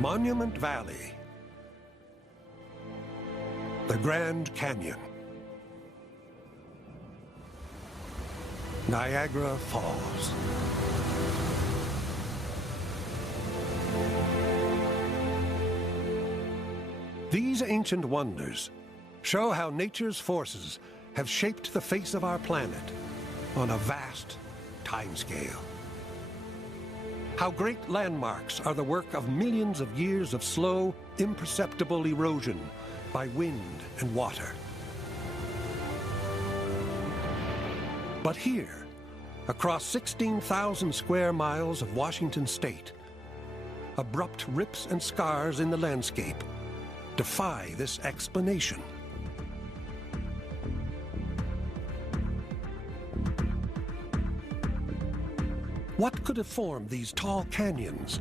Monument Valley, the Grand Canyon, Niagara Falls. These ancient wonders show how nature's forces have shaped the face of our planet on a vast timescale. How great landmarks are the work of millions of years of slow, imperceptible erosion by wind and water. But here, across 16,000 square miles of Washington state, abrupt rips and scars in the landscape defy this explanation. What could have formed these tall canyons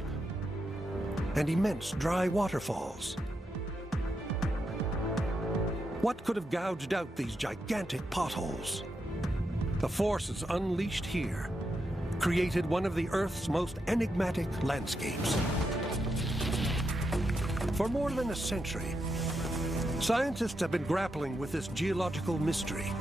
and immense dry waterfalls? What could have gouged out these gigantic potholes? The forces unleashed here created one of the Earth's most enigmatic landscapes. For more than a century, scientists have been grappling with this geological mystery,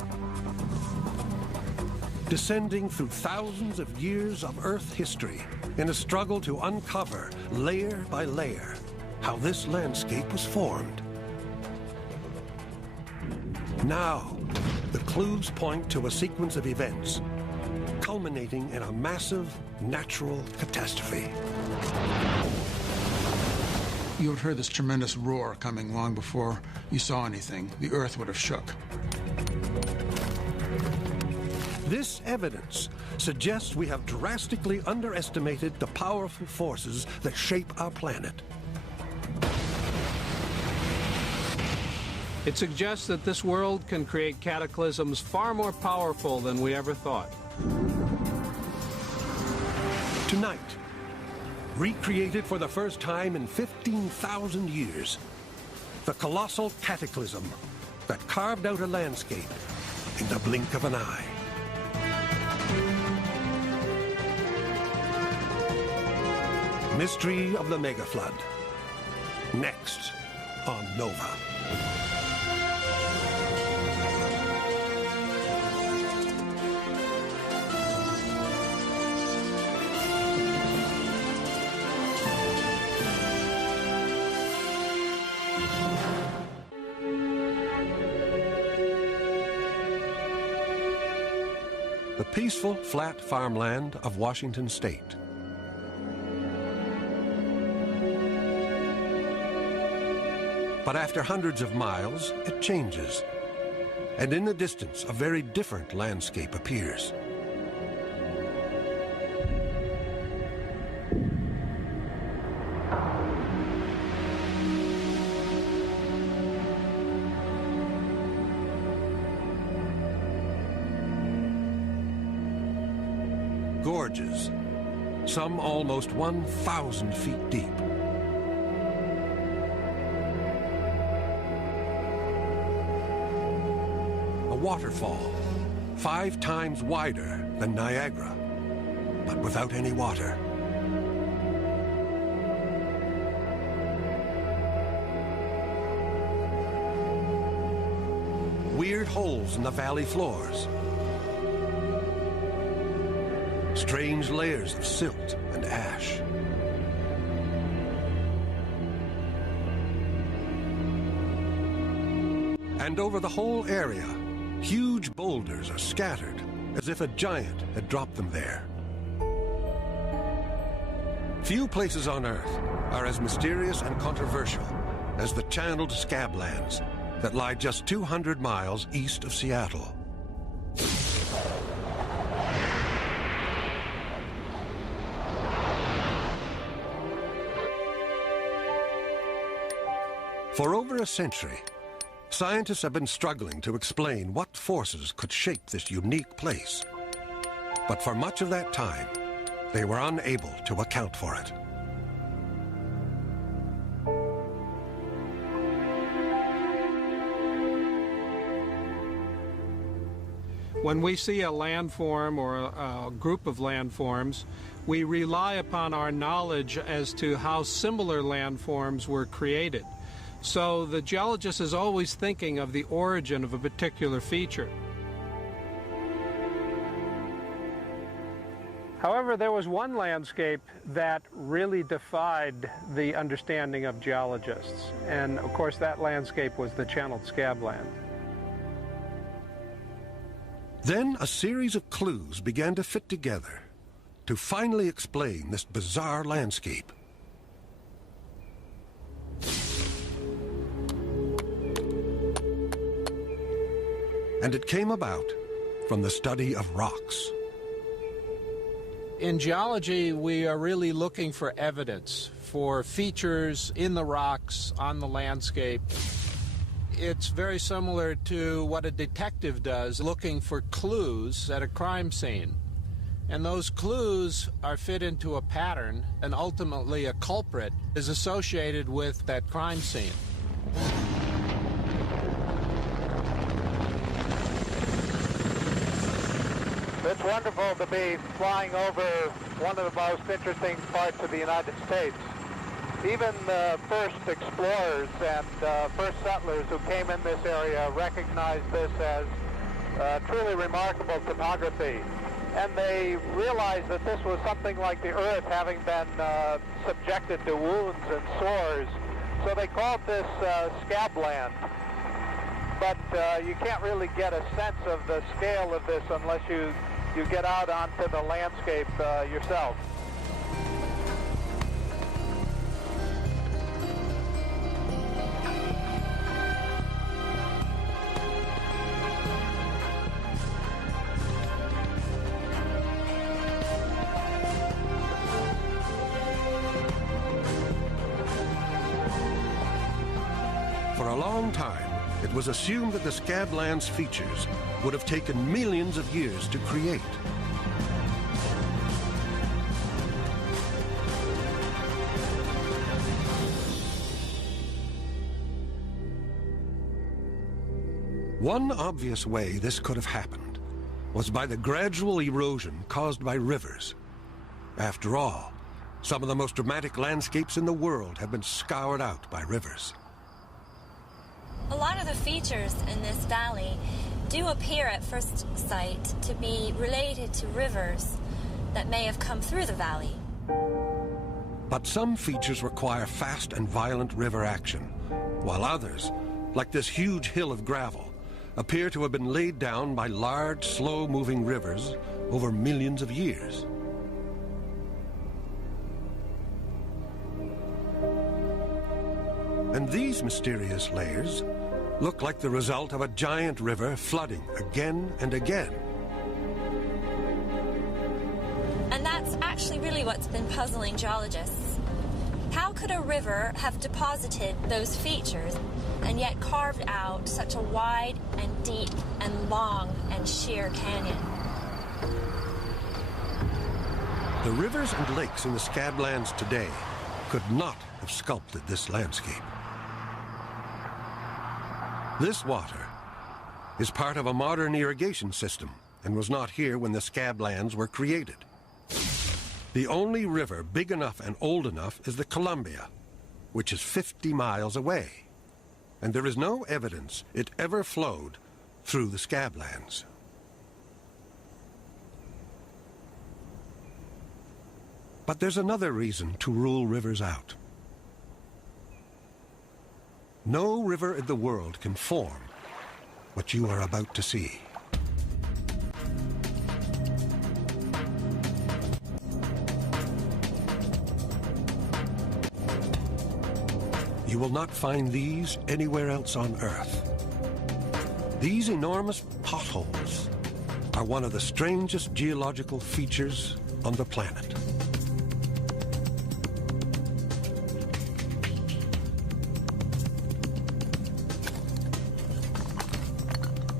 descending through thousands of years of Earth history in a struggle to uncover, layer by layer, how this landscape was formed. Now, the clues point to a sequence of events, culminating in a massive natural catastrophe. You would have heard this tremendous roar coming long before you saw anything. The Earth would have shook. This evidence suggests we have drastically underestimated the powerful forces that shape our planet. It suggests that this world can create cataclysms far more powerful than we ever thought. Tonight, recreated for the first time in 15,000 years, the colossal cataclysm that carved out a landscape in the blink of an eye. Mystery of the Mega Flood. Next on Nova. The peaceful, flat farmland of Washington state. But after hundreds of miles, it changes. And in the distance, a very different landscape appears. Gorges, some almost 1,000 feet deep. A waterfall, 5 times wider than Niagara, but without any water. Weird holes in the valley floors. Strange layers of silt and ash. And over the whole area, huge boulders are scattered as if a giant had dropped them there. Few places on Earth are as mysterious and controversial as the channeled scablands that lie just 200 miles east of Seattle. For over a century, scientists have been struggling to explain what forces could shape this unique place. But for much of that time, they were unable to account for it. When we see a landform or a group of landforms, we rely upon our knowledge as to how similar landforms were created. So the geologist is always thinking of the origin of a particular feature. However, there was one landscape that really defied the understanding of geologists, and of course that landscape was the channeled scabland. Then a series of clues began to fit together to finally explain this bizarre landscape. And it came about from the study of rocks. In geology, we are really looking for evidence, for features in the rocks, on the landscape. It's very similar to what a detective does, looking for clues at a crime scene. And those clues are fit into a pattern, and ultimately a culprit is associated with that crime scene. It's wonderful to be flying over one of the most interesting parts of the United States. Even the first explorers and first settlers who came in this area recognized this as truly remarkable topography. And they realized that this was something like the earth having been subjected to wounds and sores. So they called this scabland. But you can't really get a sense of the scale of this unless you get out onto the landscape yourself. For a long time, it was assumed that the scabland's features would have taken millions of years to create. One obvious way this could have happened was by the gradual erosion caused by rivers. After all, some of the most dramatic landscapes in the world have been scoured out by rivers. A lot of the features in this valley do appear at first sight to be related to rivers that may have come through the valley. But some features require fast and violent river action, while others, like this huge hill of gravel, appear to have been laid down by large, slow-moving rivers over millions of years. And these mysterious layers look like the result of a giant river flooding again and again. And that's actually really what's been puzzling geologists. How could a river have deposited those features and yet carved out such a wide and deep and long and sheer canyon? The rivers and lakes in the scablands today could not have sculpted this landscape. This water is part of a modern irrigation system and was not here when the scablands were created. The only river big enough and old enough is the Columbia, which is 50 miles away, and there is no evidence it ever flowed through the scablands. But there's another reason to rule rivers out. No river in the world can form what you are about to see. You will not find these anywhere else on Earth. These enormous potholes are one of the strangest geological features on the planet.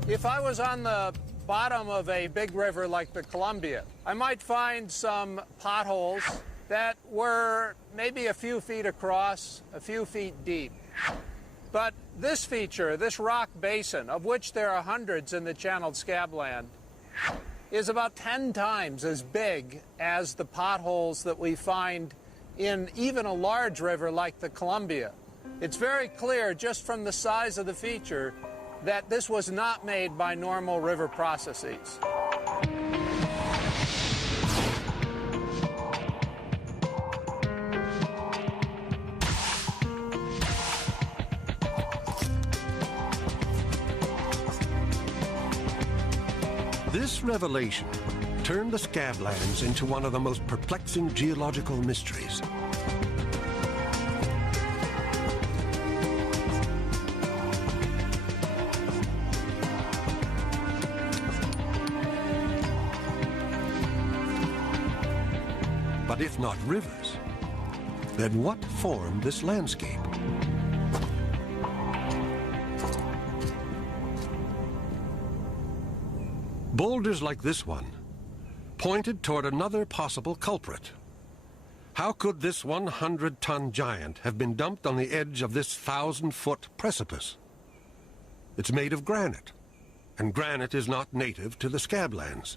If I was on the bottom of a big river like the Columbia, I might find some potholes that were maybe a few feet across, a few feet deep. But this feature, this rock basin, of which there are hundreds in the channeled scabland, is about 10 times as big as the potholes that we find in even a large river like the Columbia. It's very clear just from the size of the feature that this was not made by normal river processes. This revelation turned the Scablands into one of the most perplexing geological mysteries. But if not rivers, then what formed this landscape? Boulders like this one pointed toward another possible culprit. How could this 100-ton giant have been dumped on the edge of this 1,000-foot precipice? It's made of granite, and granite is not native to the Scablands.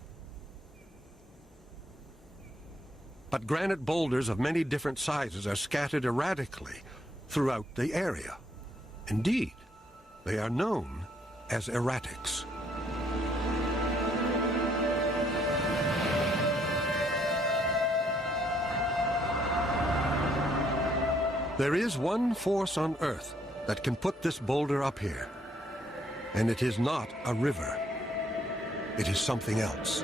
But granite boulders of many different sizes are scattered erratically throughout the area. Indeed, they are known as erratics. There is one force on Earth that can put this boulder up here, and it is not a river. It is something else.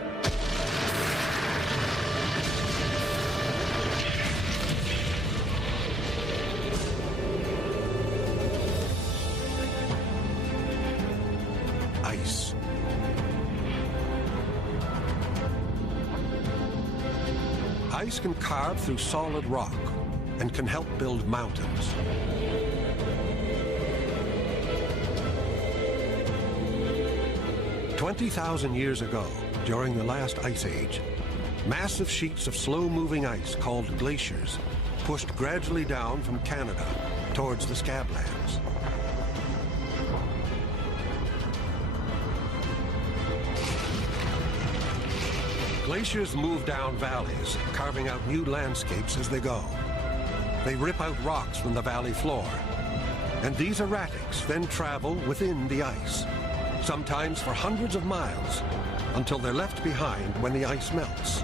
Ice. Ice can carve through solid rock and can help build mountains. "20,000 years ago, during the last ice age, massive sheets of slow-moving ice called glaciers pushed gradually down from Canada towards the Scablands. Glaciers move down valleys, carving out new landscapes as they go. They rip out rocks from the valley floor, and these erratics then travel within the ice, sometimes for hundreds of miles, until they're left behind when the ice melts.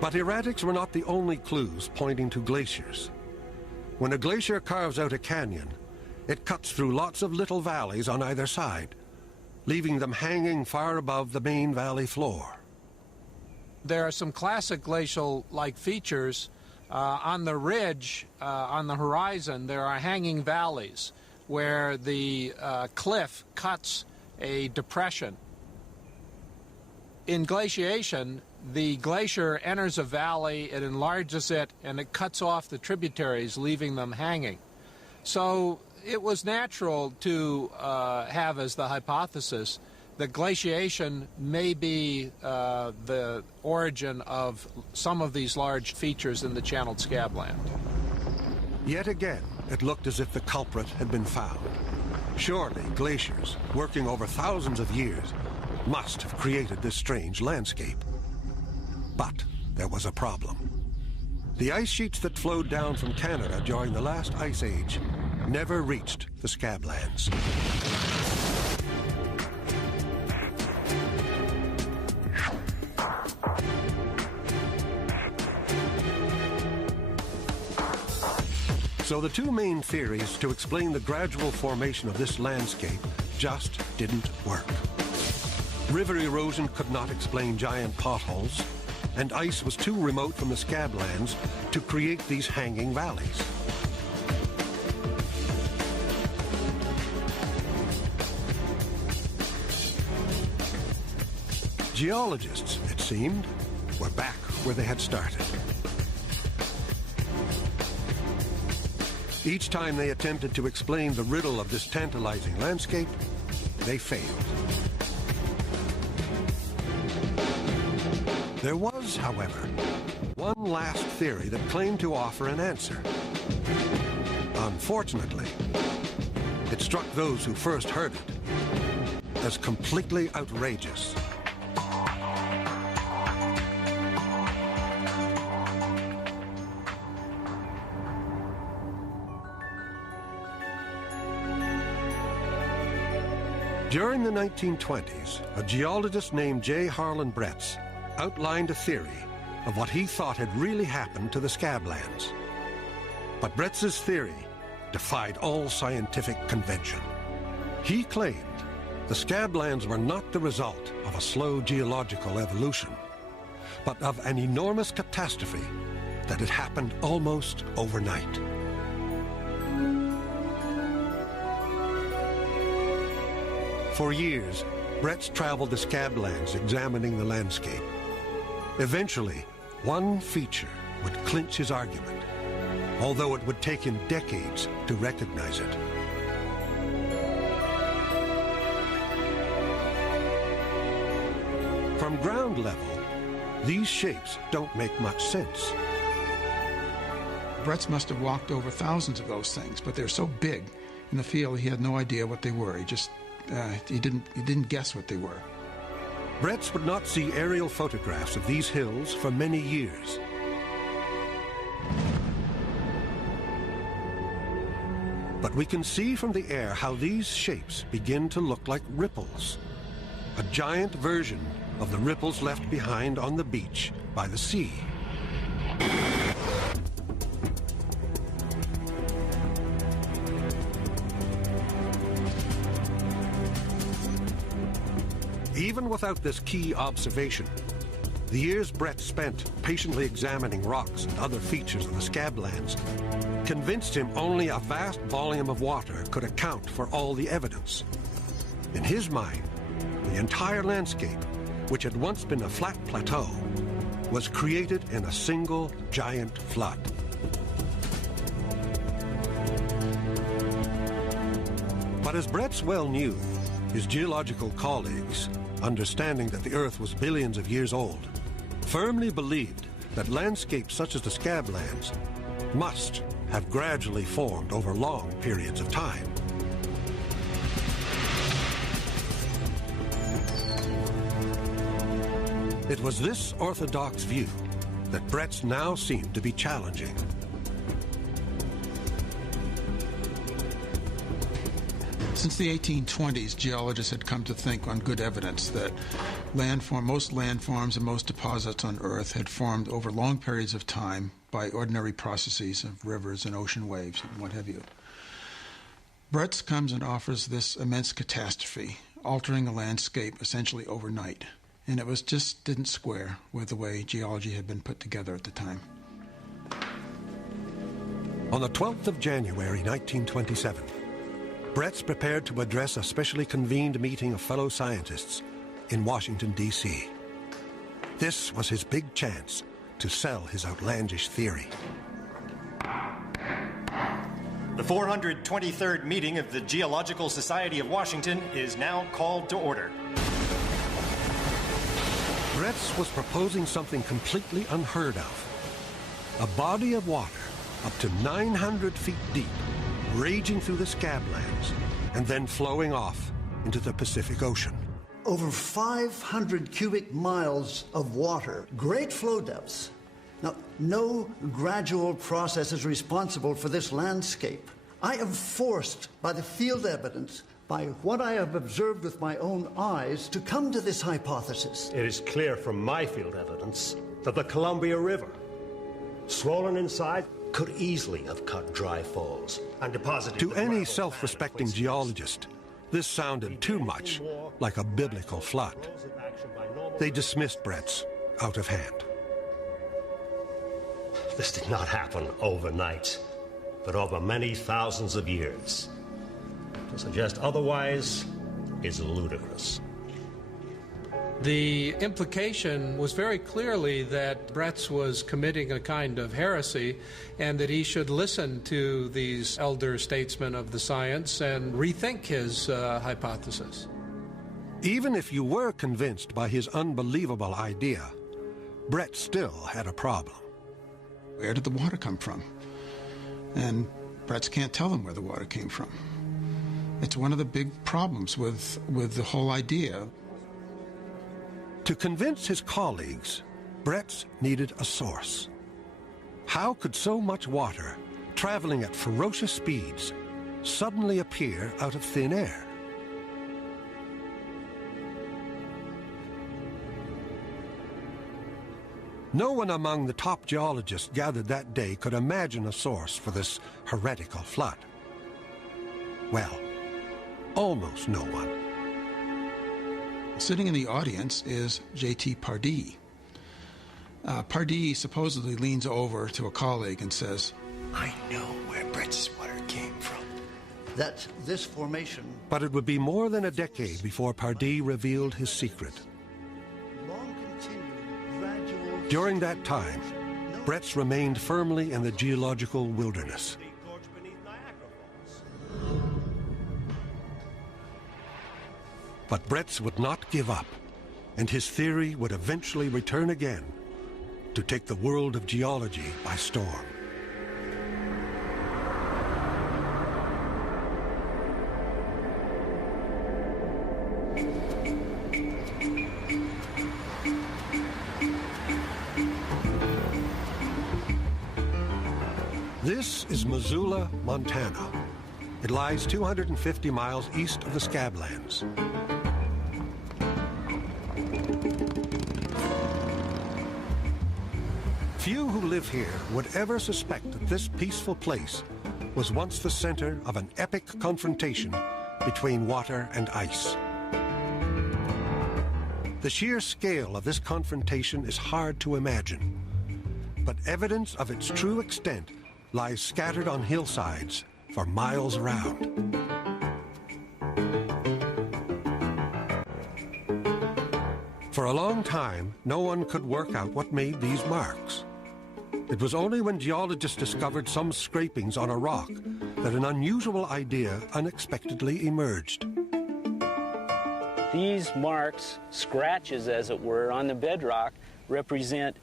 But erratics were not the only clues pointing to glaciers. When a glacier carves out a canyon, it cuts through lots of little valleys on either side, leaving them hanging far above the main valley floor. There are some classic glacial-like features. On the ridge, on the horizon, there are hanging valleys where the cliff cuts a depression. In glaciation, the glacier enters a valley, it enlarges it, and it cuts off the tributaries, leaving them hanging. So it was natural to have as the hypothesis that glaciation may be the origin of some of these large features in the channeled Scabland. Yet again, it looked as if the culprit had been found. Surely glaciers, working over thousands of years, must have created this strange landscape. But there was a problem. The ice sheets that flowed down from Canada during the last ice age never reached the Scablands. So the two main theories to explain the gradual formation of this landscape just didn't work. River erosion could not explain giant potholes, and ice was too remote from the Scablands to create these hanging valleys. Geologists, it seemed, were back where they had started. Each time they attempted to explain the riddle of this tantalizing landscape, they failed. There was, however, one last theory that claimed to offer an answer. Unfortunately, it struck those who first heard it as completely outrageous. During the 1920s, a geologist named J. Harlan Bretz outlined a theory of what he thought had really happened to the Scablands. But Bretz's theory defied all scientific convention. He claimed the Scablands were not the result of a slow geological evolution, but of an enormous catastrophe that had happened almost overnight. For years, Bretz traveled the Scablands examining the landscape. Eventually, one feature would clinch his argument, although it would take him decades to recognize it. From ground level, these shapes don't make much sense. Bretz must have walked over thousands of those things, but they're so big in the field he had no idea what they were. He didn't guess what they were. Bretz would not see aerial photographs of these hills for many years. But we can see from the air how these shapes begin to look like ripples, a giant version of the ripples left behind on the beach by the sea. Even without this key observation, the years Bretz spent patiently examining rocks and other features of the Scablands convinced him only a vast volume of water could account for all the evidence. In his mind, the entire landscape, which had once been a flat plateau, was created in a single giant flood. But as Bretz well knew, his geological colleagues, understanding that the Earth was billions of years old, firmly believed that landscapes such as the Scablands must have gradually formed over long periods of time. It was this orthodox view that Bretz now seemed to be challenging. Since the 1820s, geologists had come to think on good evidence that most landforms and most deposits on Earth had formed over long periods of time by ordinary processes of rivers and ocean waves and what have you. Bretz comes and offers this immense catastrophe, altering the landscape essentially overnight. And it just didn't square with the way geology had been put together at the time. On the 12th of January, 1927, Bretz prepared to address a specially convened meeting of fellow scientists in Washington, D.C. This was his big chance to sell his outlandish theory. The 423rd meeting of the Geological Society of Washington is now called to order. Bretz was proposing something completely unheard of. A body of water up to 900 feet deep, raging through the Scablands, and then flowing off into the Pacific Ocean. Over 500 cubic miles of water, great flow depths. Now, no gradual process is responsible for this landscape. I am forced by the field evidence, by what I have observed with my own eyes, to come to this hypothesis. It is clear from my field evidence that the Columbia River, swollen inside, could easily have cut dry falls and deposited... To any self-respecting geologist, this sounded too much like a biblical flood. They dismissed Bretz out of hand. This did not happen overnight, but over many thousands of years. To suggest otherwise is ludicrous. The implication was very clearly that Bretz was committing a kind of heresy and that he should listen to these elder statesmen of the science and rethink his hypothesis. Even if you were convinced by his unbelievable idea, Brett still had a problem. Where did the water come from? And Bretts can't tell them where the water came from. It's one of the big problems with the whole idea. To convince his colleagues, Bretts needed a source. How could so much water, traveling at ferocious speeds, suddenly appear out of thin air? No one among the top geologists gathered that day could imagine a source for this heretical flood. Well, almost no one. Sitting in the audience is J.T. Pardee. Pardee supposedly leans over to a colleague and says, I know where Brett's water came from. That this formation... But it would be more than a decade before Pardee revealed his secret. During that time, Bretts remained firmly in the geological wilderness. But Bretts would not give up, and his theory would eventually return again to take the world of geology by storm. This is Missoula, Montana. It lies 250 miles east of the Scablands. Few who live here would ever suspect that this peaceful place was once the center of an epic confrontation between water and ice. The sheer scale of this confrontation is hard to imagine, but evidence of its true extent lies scattered on hillsides for miles around. For a long time, no one could work out what made these marks. It was only when geologists discovered some scrapings on a rock that an unusual idea unexpectedly emerged. These marks, scratches as it were, on the bedrock represent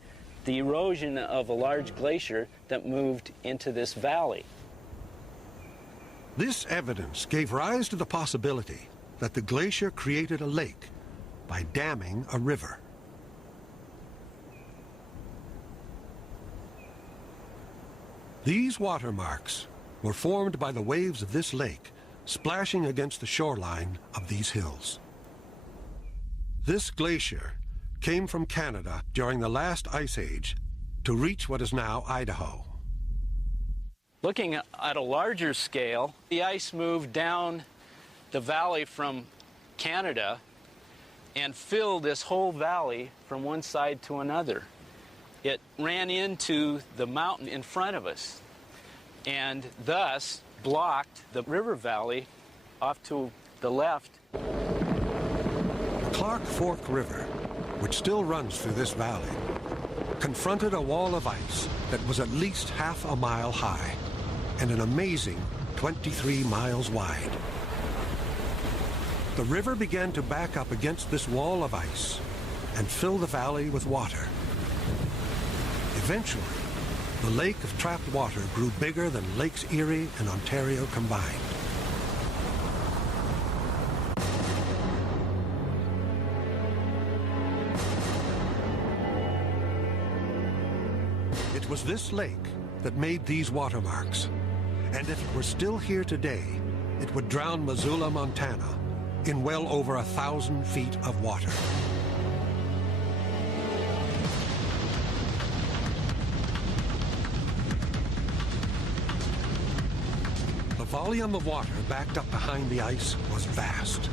the erosion of a large glacier that moved into this valley. This evidence gave rise to the possibility that the glacier created a lake by damming a river. These watermarks were formed by the waves of this lake splashing against the shoreline of these hills. This glacier came from Canada during the last ice age to reach what is now Idaho. Looking at a larger scale, the ice moved down the valley from Canada and filled this whole valley from one side to another. It ran into the mountain in front of us and thus blocked the river valley off to the left. The Clark Fork River, which still runs through this valley, confronted a wall of ice that was at least half a mile high and an amazing 23 miles wide. The river began to back up against this wall of ice and fill the valley with water. Eventually, the lake of trapped water grew bigger than Lakes Erie and Ontario combined. It was this lake that made these watermarks, and if it were still here today, it would drown Missoula, Montana, in well over 1,000 feet of water. The volume of water backed up behind the ice was vast,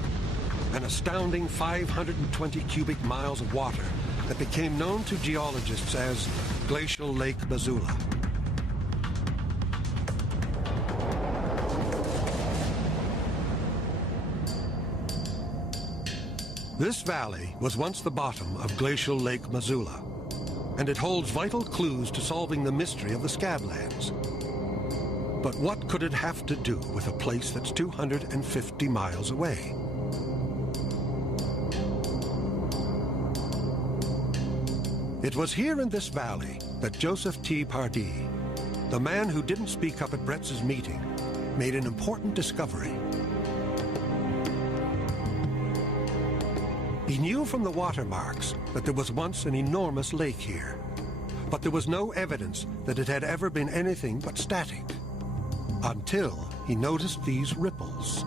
an astounding 520 cubic miles of water that became known to geologists as Glacial Lake Missoula. This valley was once the bottom of Glacial Lake Missoula, and it holds vital clues to solving the mystery of the Scablands. But what could it have to do with a place that's 250 miles It was here in this valley that Joseph T. Pardee, the man who didn't speak up at Bretz's meeting, made an important discovery. He knew from the watermarks that there was once an enormous lake here, but there was no evidence that it had ever been anything but static, until he noticed these ripples.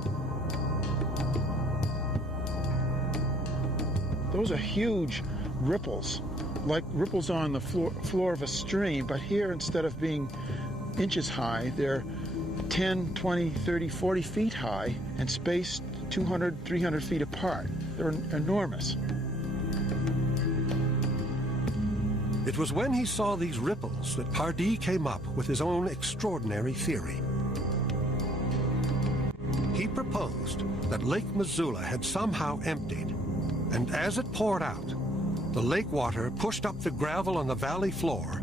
Those are huge ripples, like ripples on the floor of a stream, but here, instead of being inches high, they're 10, 20, 30, 40 feet high and spaced 200, 300 feet apart. They're enormous. It was when he saw these ripples that Pardee came up with his own extraordinary theory. He proposed that Lake Missoula had somehow emptied, and as it poured out, the lake water pushed up the gravel on the valley floor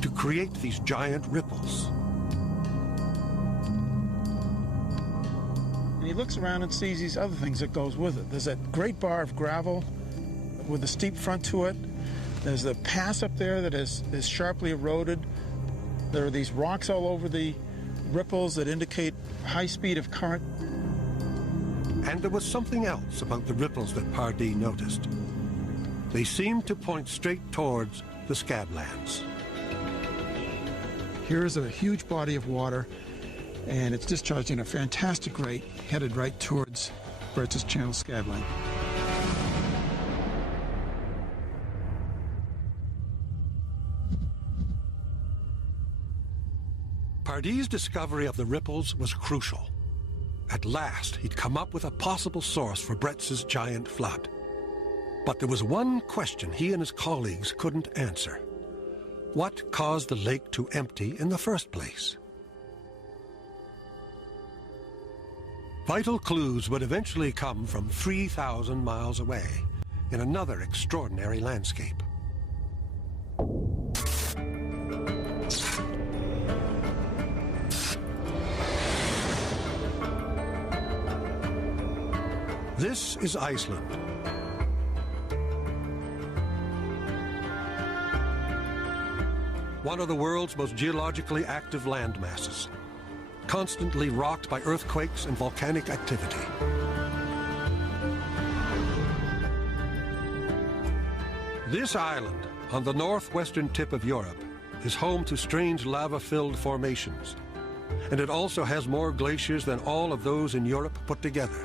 to create these giant ripples. And he looks around and sees these other things that goes with it. There's that great bar of gravel with a steep front to it. There's the pass up there that is sharply eroded. There are these rocks all over the ripples that indicate high speed of current. And there was something else about the ripples that Pardee noticed. They seemed to point straight towards the Scablands. Here is a huge body of water, and it's discharging at a fantastic rate, headed right towards Bretz's Channel Scabland. Pardee's discovery of the ripples was crucial. At last, he'd come up with a possible source for Bretz's giant flood. But there was one question he and his colleagues couldn't answer. What caused the lake to empty in the first place? Vital clues would eventually come from 3,000 miles away, in another extraordinary landscape. This is Iceland. One of the world's most geologically active land masses, constantly rocked by earthquakes and volcanic activity. This island, on the northwestern tip of Europe, is home to strange lava-filled formations, and it also has more glaciers than all of those in Europe put together.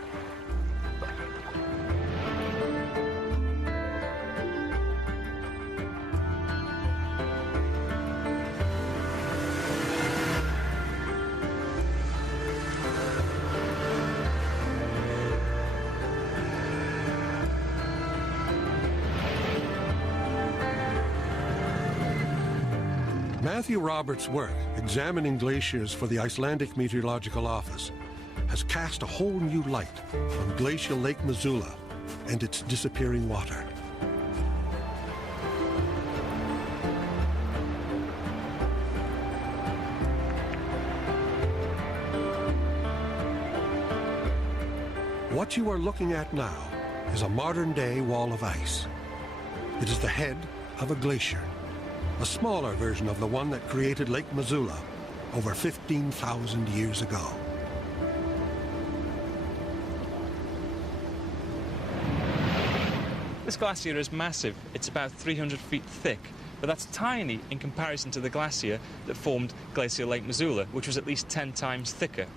Matthew Roberts' work examining glaciers for the Icelandic Meteorological Office has cast a whole new light on glacial Lake Missoula and its disappearing water. What you are looking at now is a modern-day wall of ice. It is the head of a glacier, a smaller version of the one that created Lake Missoula over 15,000 years ago. This glacier is massive. It's about 300 feet thick, but that's tiny in comparison to the glacier that formed Glacial Lake Missoula, which was at least 10 times thicker.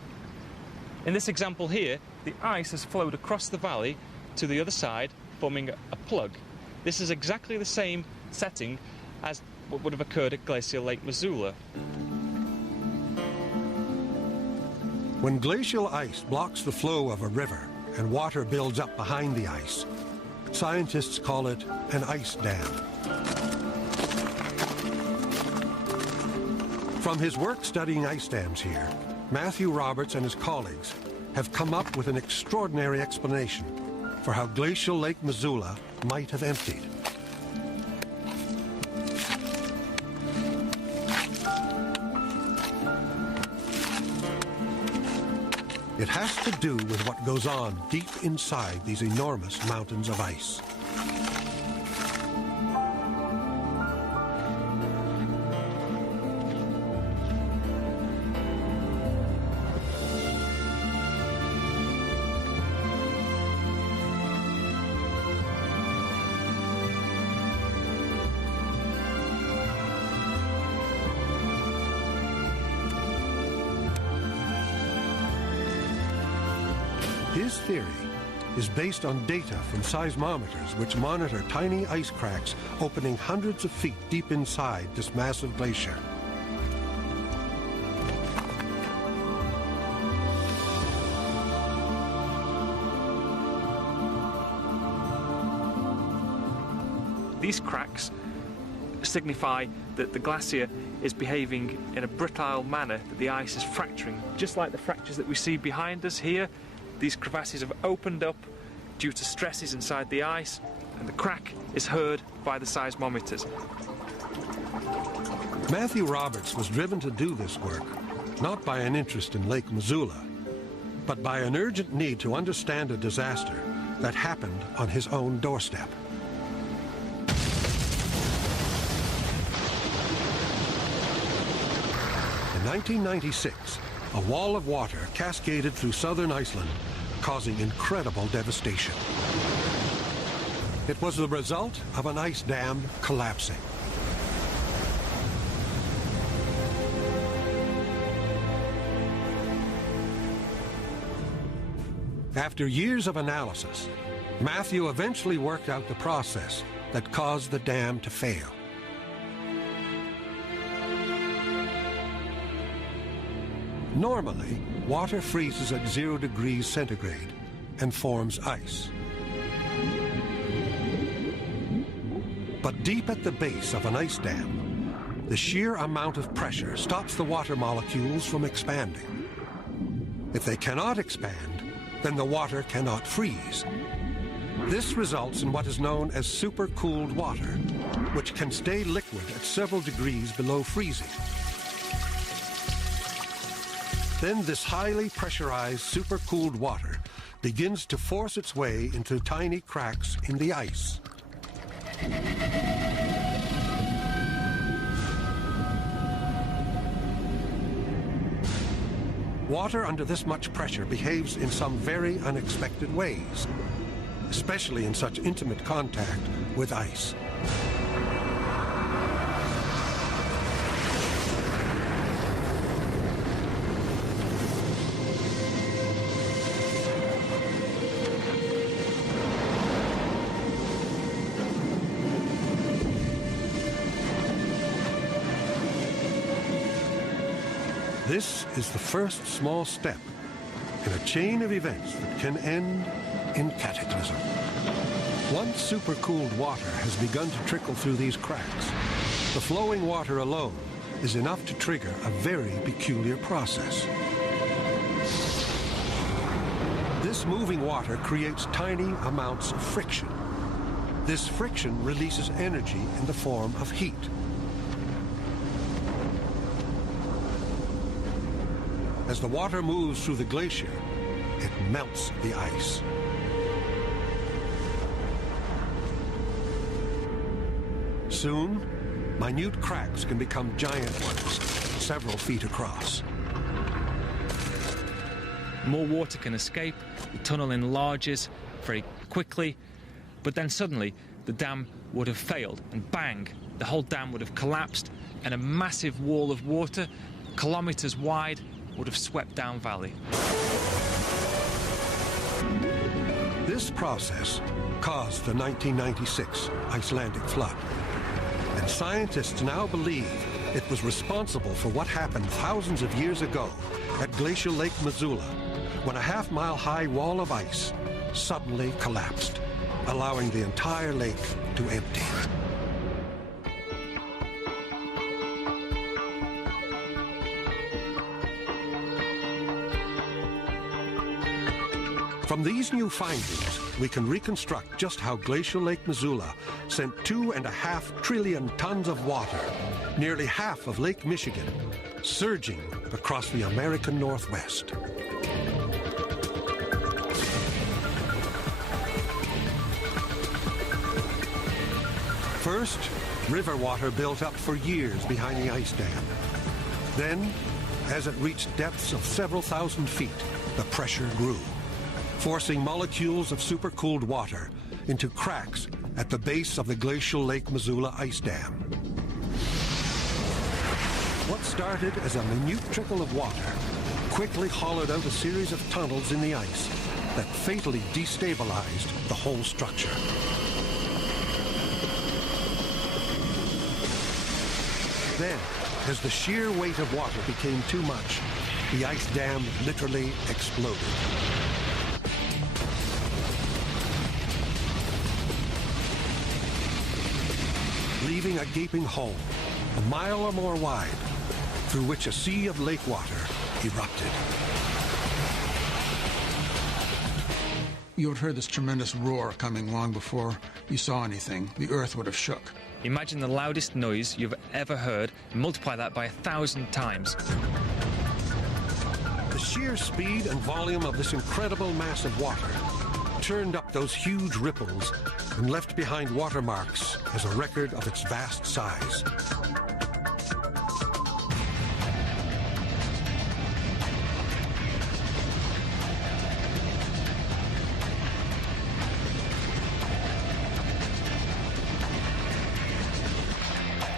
In this example here, the ice has flowed across the valley to the other side, forming a plug. This is exactly the same setting as what would have occurred at Glacial Lake Missoula. When glacial ice blocks the flow of a river and water builds up behind the ice, scientists call it an ice dam. From his work studying ice dams here, Matthew Roberts and his colleagues have come up with an extraordinary explanation for how Glacial Lake Missoula might have emptied. It has to do with what goes on deep inside these enormous mountains of ice. His theory is based on data from seismometers which monitor tiny ice cracks opening hundreds of feet deep inside this massive glacier. These cracks signify that the glacier is behaving in a brittle manner, that the ice is fracturing. Just like the fractures that we see behind us here, these crevasses have opened up due to stresses inside the ice, and the crack is heard by the seismometers. Matthew Roberts was driven to do this work not by an interest in Lake Missoula, but by an urgent need to understand a disaster that happened on his own doorstep. In 1996, a wall of water cascaded through southern Iceland, causing incredible devastation. It was the result of an ice dam collapsing. After years of analysis, Matthew eventually worked out the process that caused the dam to fail. Normally, water freezes at 0 degrees centigrade and forms ice. But deep at the base of an ice dam, the sheer amount of pressure stops the water molecules from expanding. If they cannot expand, then the water cannot freeze. This results in what is known as supercooled water, which can stay liquid at several degrees below freezing. Then this highly pressurized supercooled water begins to force its way into tiny cracks in the ice. Water under this much pressure behaves in some very unexpected ways, especially in such intimate contact with ice. This is the first small step in a chain of events that can end in cataclysm. Once supercooled water has begun to trickle through these cracks, the flowing water alone is enough to trigger a very peculiar process. This moving water creates tiny amounts of friction. This friction releases energy in the form of heat. As the water moves through the glacier, it melts the ice. Soon, minute cracks can become giant ones, several feet across. More water can escape, the tunnel enlarges very quickly, but then suddenly the dam would have failed, and bang, the whole dam would have collapsed, and a massive wall of water, kilometers wide, would have swept down valley. This process caused the 1996 Icelandic flood, and scientists now believe it was responsible for what happened thousands of years ago at glacial Lake Missoula, when a half-mile-high wall of ice suddenly collapsed, allowing the entire lake to empty. From these new findings, we can reconstruct just how glacial Lake Missoula sent 2.5 trillion tons of water, nearly half of Lake Michigan, surging across the American Northwest. First, river water built up for years behind the ice dam. Then, as it reached depths of several thousand feet, the pressure grew, forcing molecules of supercooled water into cracks at the base of the glacial Lake Missoula ice dam. What started as a minute trickle of water quickly hollowed out a series of tunnels in the ice that fatally destabilized the whole structure. Then, as the sheer weight of water became too much, the ice dam literally exploded. Leaving a gaping hole, a mile or more wide, through which a sea of lake water erupted. You would have heard this tremendous roar coming long before you saw anything. The earth would have shook. Imagine the loudest noise you've ever heard and multiply that by 1,000 times. The sheer speed and volume of this incredible mass of water churned up those huge ripples and left behind watermarks as a record of its vast size.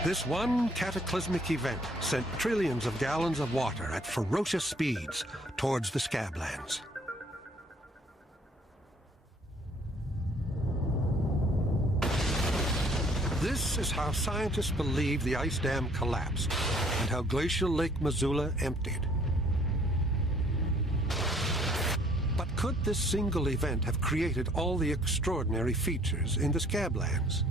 This one cataclysmic event sent trillions of gallons of water at ferocious speeds towards the Scablands. This is how scientists believe the ice dam collapsed and how glacial Lake Missoula emptied. But could this single event have created all the extraordinary features in the Scablands?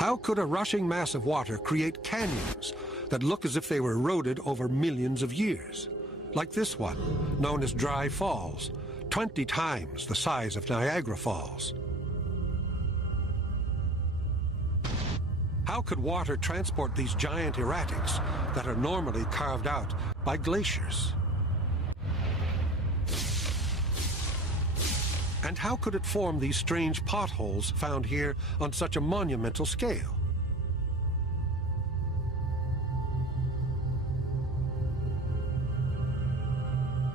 How could a rushing mass of water create canyons that look as if they were eroded over millions of years? Like this one, known as Dry Falls, 20 times the size of Niagara Falls. How could water transport these giant erratics that are normally carved out by glaciers? And how could it form these strange potholes found here on such a monumental scale?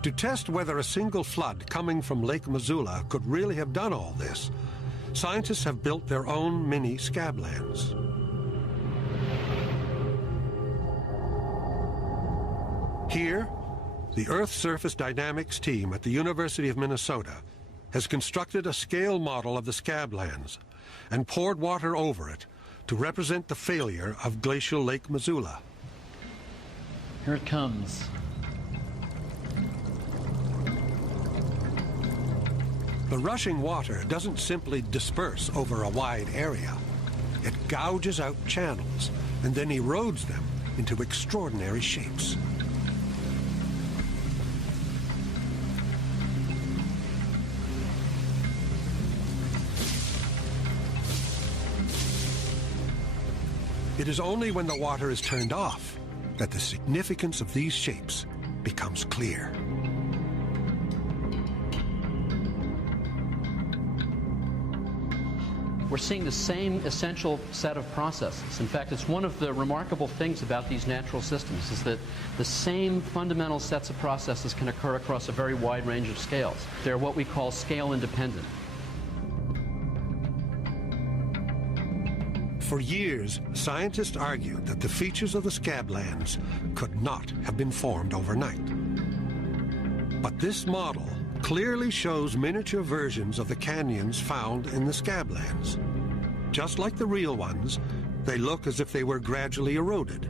To test whether a single flood coming from Lake Missoula could really have done all this, scientists have built their own mini Scablands. Here, the Earth Surface Dynamics team at the University of Minnesota has constructed a scale model of the Scablands and poured water over it to represent the failure of glacial Lake Missoula. Here it comes. The rushing water doesn't simply disperse over a wide area. It gouges out channels and then erodes them into extraordinary shapes. It is only when the water is turned off that the significance of these shapes becomes clear. We're seeing the same essential set of processes. In fact, it's one of the remarkable things about these natural systems is that the same fundamental sets of processes can occur across a very wide range of scales. They're what we call scale independent. For years, scientists argued that the features of the Scablands could not have been formed overnight. But this model clearly shows miniature versions of the canyons found in the Scablands. Just like the real ones, they look as if they were gradually eroded.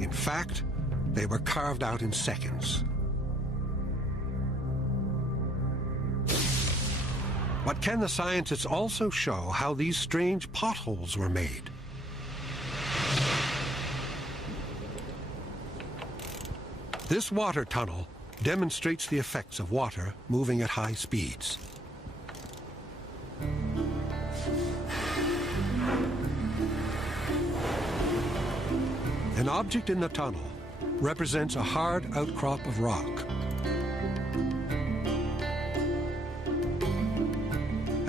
In fact, they were carved out in seconds. But can the scientists also show how these strange potholes were made? This water tunnel demonstrates the effects of water moving at high speeds. An object in the tunnel represents a hard outcrop of rock.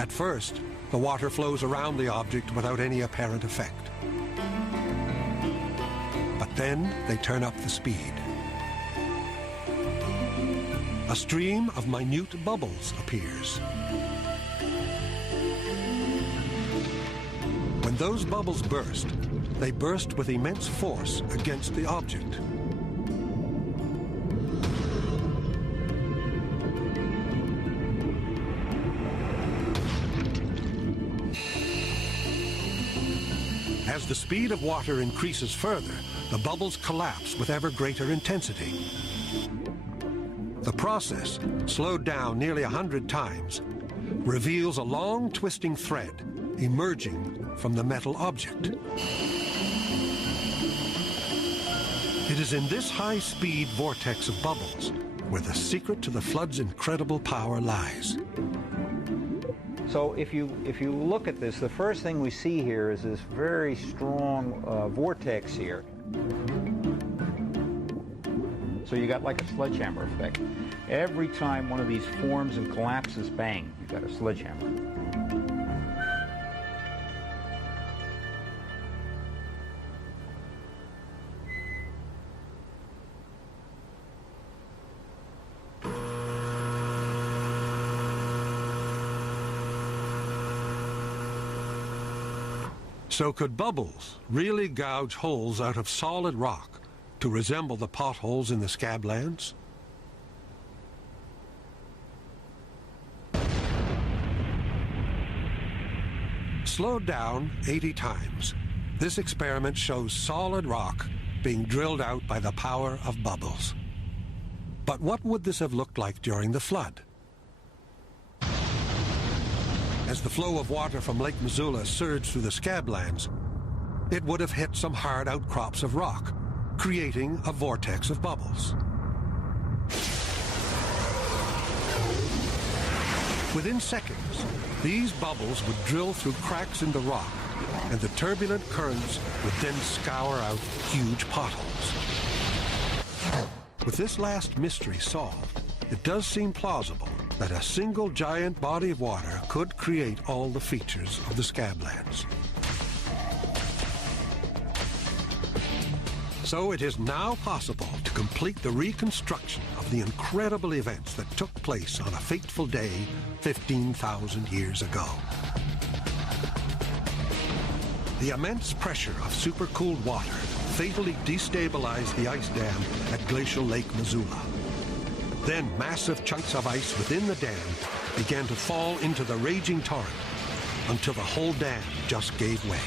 At first, the water flows around the object without any apparent effect. But then they turn up the speed. A stream of minute bubbles appears. When those bubbles burst, they burst with immense force against the object. As the speed of water increases further, the bubbles collapse with ever greater intensity. The process, slowed down nearly 100 times, reveals a long twisting thread emerging from the metal object. It is in this high-speed vortex of bubbles where the secret to the flood's incredible power lies. So if you look at this, the first thing we see here is this very strong vortex here. So you got like a sledgehammer effect. Every time one of these forms and collapses, bang, you got a sledgehammer. So could bubbles really gouge holes out of solid rock to resemble the potholes in the scablands? Slowed down 80 times, this experiment shows solid rock being drilled out by the power of bubbles. But what would this have looked like during the flood? As the flow of water from Lake Missoula surged through the scablands, it would have hit some hard outcrops of rock, creating a vortex of bubbles. Within seconds, these bubbles would drill through cracks in the rock, and the turbulent currents would then scour out huge potholes. With this last mystery solved, it does seem plausible that a single giant body of water could create all the features of the scablands. So it is now possible to complete the reconstruction of the incredible events that took place on a fateful day 15,000 years ago. The immense pressure of supercooled water fatally destabilized the ice dam at Glacial Lake Missoula. Then massive chunks of ice within the dam began to fall into the raging torrent until the whole dam just gave way.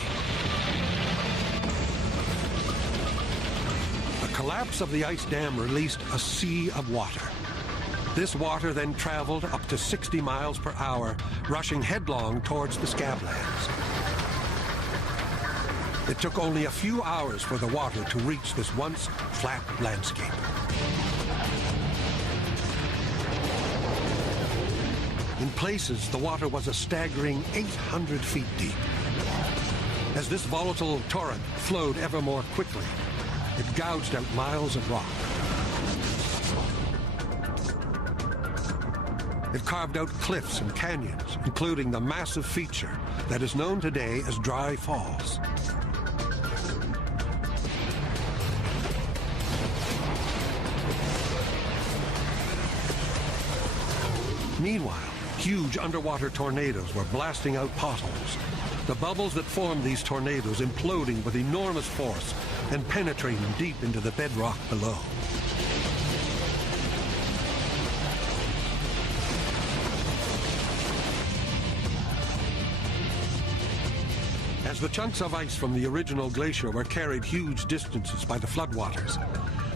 The collapse of the ice dam released a sea of water. This water then traveled up to 60 miles per hour, rushing headlong towards the scablands. It took only a few hours for the water to reach this once flat landscape. In places, the water was a staggering 800 feet deep. As this volatile torrent flowed ever more quickly, it gouged out miles of rock. It carved out cliffs and canyons, including the massive feature that is known today as Dry Falls. Meanwhile, huge underwater tornadoes were blasting out potholes. The bubbles that formed these tornadoes imploding with enormous force and penetrating deep into the bedrock below. As the chunks of ice from the original glacier were carried huge distances by the floodwaters,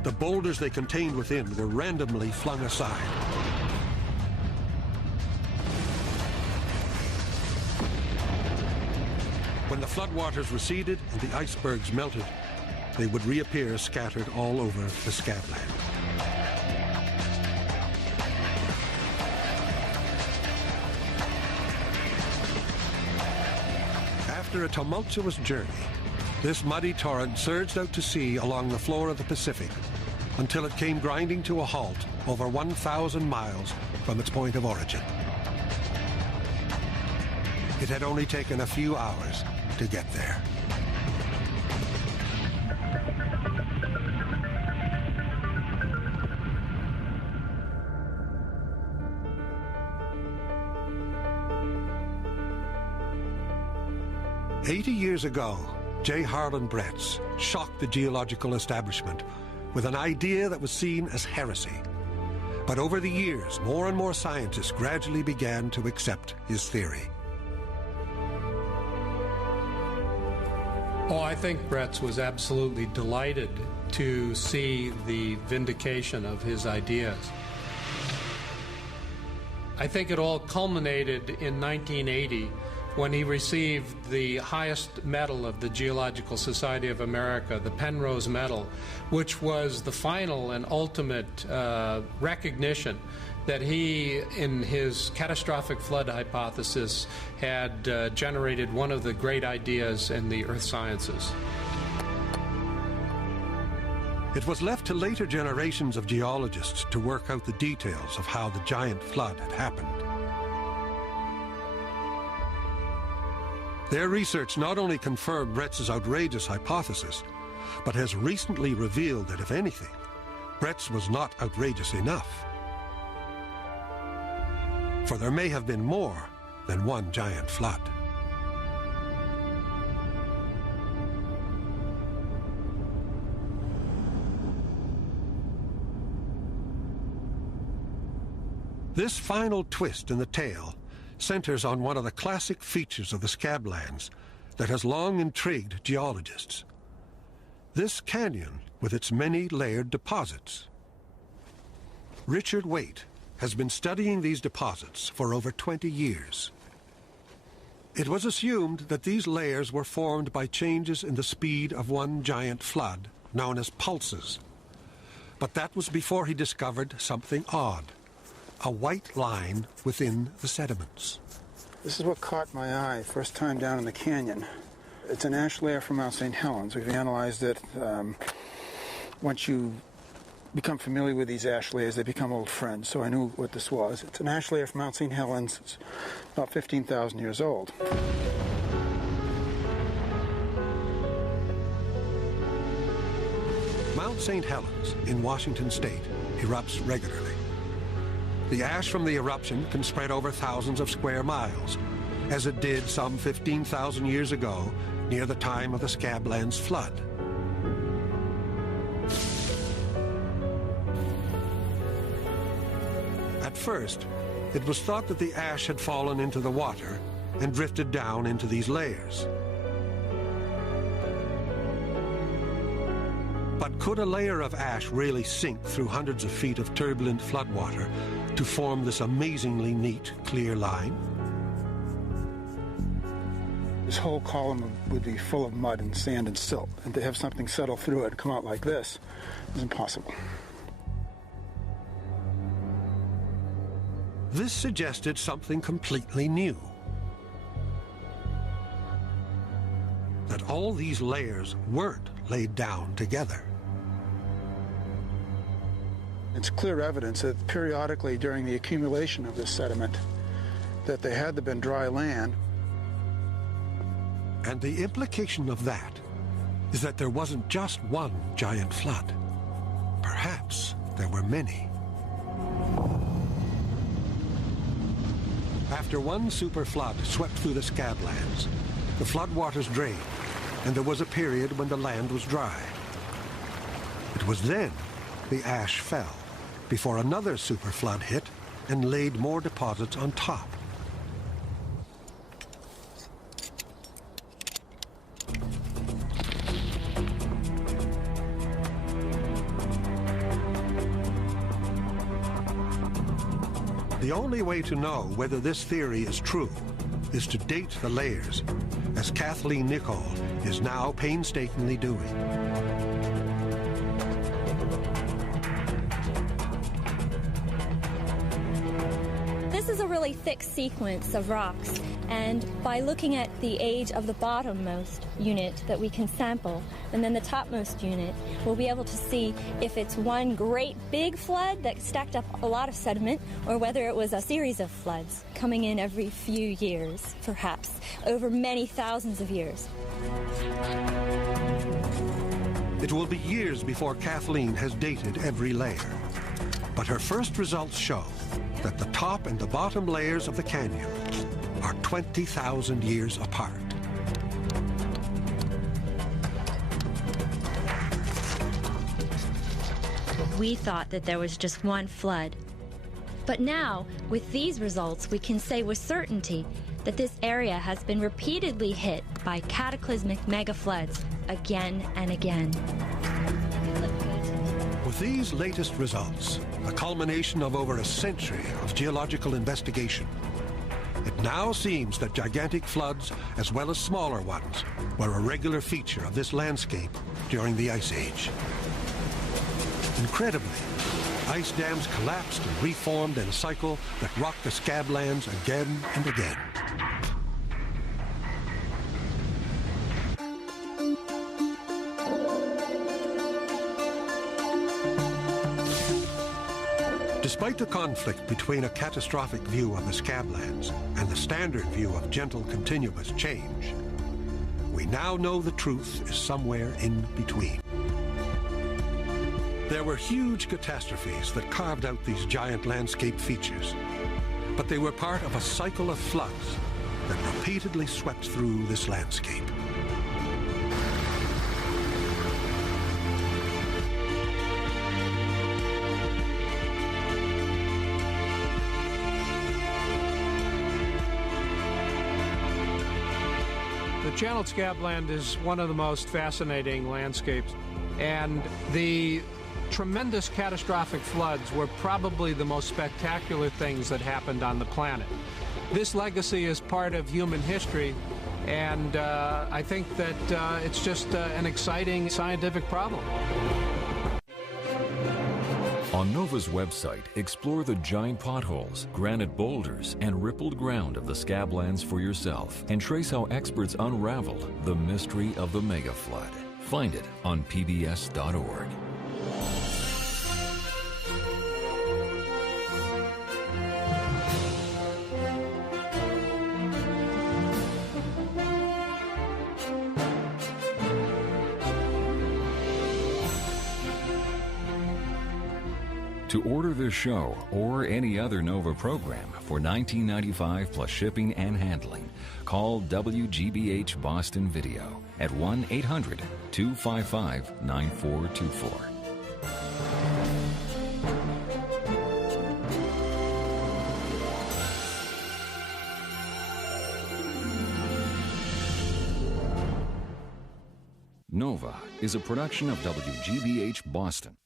the boulders they contained within were randomly flung aside. When the floodwaters receded and the icebergs melted, they would reappear scattered all over the scabland. After a tumultuous journey, this muddy torrent surged out to sea along the floor of the Pacific until it came grinding to a halt over 1,000 miles from its point of origin. It had only taken a few hours to get there. "80 years ago, J. Harlan Bretz shocked the geological establishment with an idea that was seen as heresy. But over the years, more and more scientists gradually began to accept his theory. Oh, I think Bretz was absolutely delighted to see the vindication of his ideas. I think it all culminated in 1980 when he received the highest medal of the Geological Society of America, the Penrose Medal, which was the final and ultimate recognition that he, in his catastrophic flood hypothesis, had generated one of the great ideas in the earth sciences. It was left to later generations of geologists to work out the details of how the giant flood had happened. Their research not only confirmed Bretz's outrageous hypothesis, but has recently revealed that, if anything, Bretz was not outrageous enough. For there may have been more than one giant flood. This final twist in the tale centers on one of the classic features of the Scablands that has long intrigued geologists. This canyon with its many layered deposits. Richard Waite has been studying these deposits for over 20 years. It was assumed that these layers were formed by changes in the speed of one giant flood, known as pulses. But that was before he discovered something odd, a white line within the sediments. This is what caught my eye first time down in the canyon. It's an ash layer from Mount St. Helens. We've analyzed it. Once you become familiar with these ash layers, they become old friends, so I knew what this was. It's an ash layer from Mount St. Helens. It's about 15,000 years old. Mount St. Helens in Washington state erupts regularly. The ash from the eruption can spread over thousands of square miles, as it did some 15,000 years ago near the time of the Scablands flood. At first, it was thought that the ash had fallen into the water and drifted down into these layers. But could a layer of ash really sink through hundreds of feet of turbulent floodwater to form this amazingly neat, clear line? This whole column would be full of mud and sand and silt, and to have something settle through it and come out like this is impossible. This suggested something completely new. That all these layers weren't laid down together. It's clear evidence that periodically during the accumulation of this sediment that there had to been dry land. And the implication of that is that there wasn't just one giant flood. Perhaps there were many. After one super flood swept through the Scablands, the floodwaters drained, and there was a period when the land was dry. It was then the ash fell, before another super flood hit and laid more deposits on top. The only way to know whether this theory is true is to date the layers, as Kathleen Nichol is now painstakingly doing. This is a really thick sequence of rocks, and by looking at the age of the bottommost unit that we can sample, and then the topmost unit, we'll be able to see if it's one great big flood that stacked up a lot of sediment, or whether it was a series of floods coming in every few years, perhaps, over many thousands of years. It will be years before Kathleen has dated every layer, but her first results show that the top and the bottom layers of the canyon are 20,000 years apart. We thought that there was just one flood. But now, with these results, we can say with certainty that this area has been repeatedly hit by cataclysmic megafloods again and again. With these latest results, the culmination of over a century of geological investigation, it now seems that gigantic floods, as well as smaller ones, were a regular feature of this landscape during the Ice Age. Incredibly, ice dams collapsed and reformed in a cycle that rocked the scablands again and again. Despite the conflict between a catastrophic view of the scablands and the standard view of gentle, continuous change, we now know the truth is somewhere in between. There were huge catastrophes that carved out these giant landscape features, but they were part of a cycle of floods that repeatedly swept through this landscape. The channeled scabland is one of the most fascinating landscapes, and the tremendous catastrophic floods were probably the most spectacular things that happened on the planet. This legacy is part of human history, and I think that it's just an exciting scientific problem. On NOVA's website, explore the giant potholes, granite boulders, and rippled ground of the scablands for yourself, and trace how experts unraveled the mystery of the mega flood. Find it on PBS.org. To order this show or any other NOVA program for $19.95 plus shipping and handling, call WGBH Boston Video at 1-800-255-9424. NOVA is a production of WGBH Boston.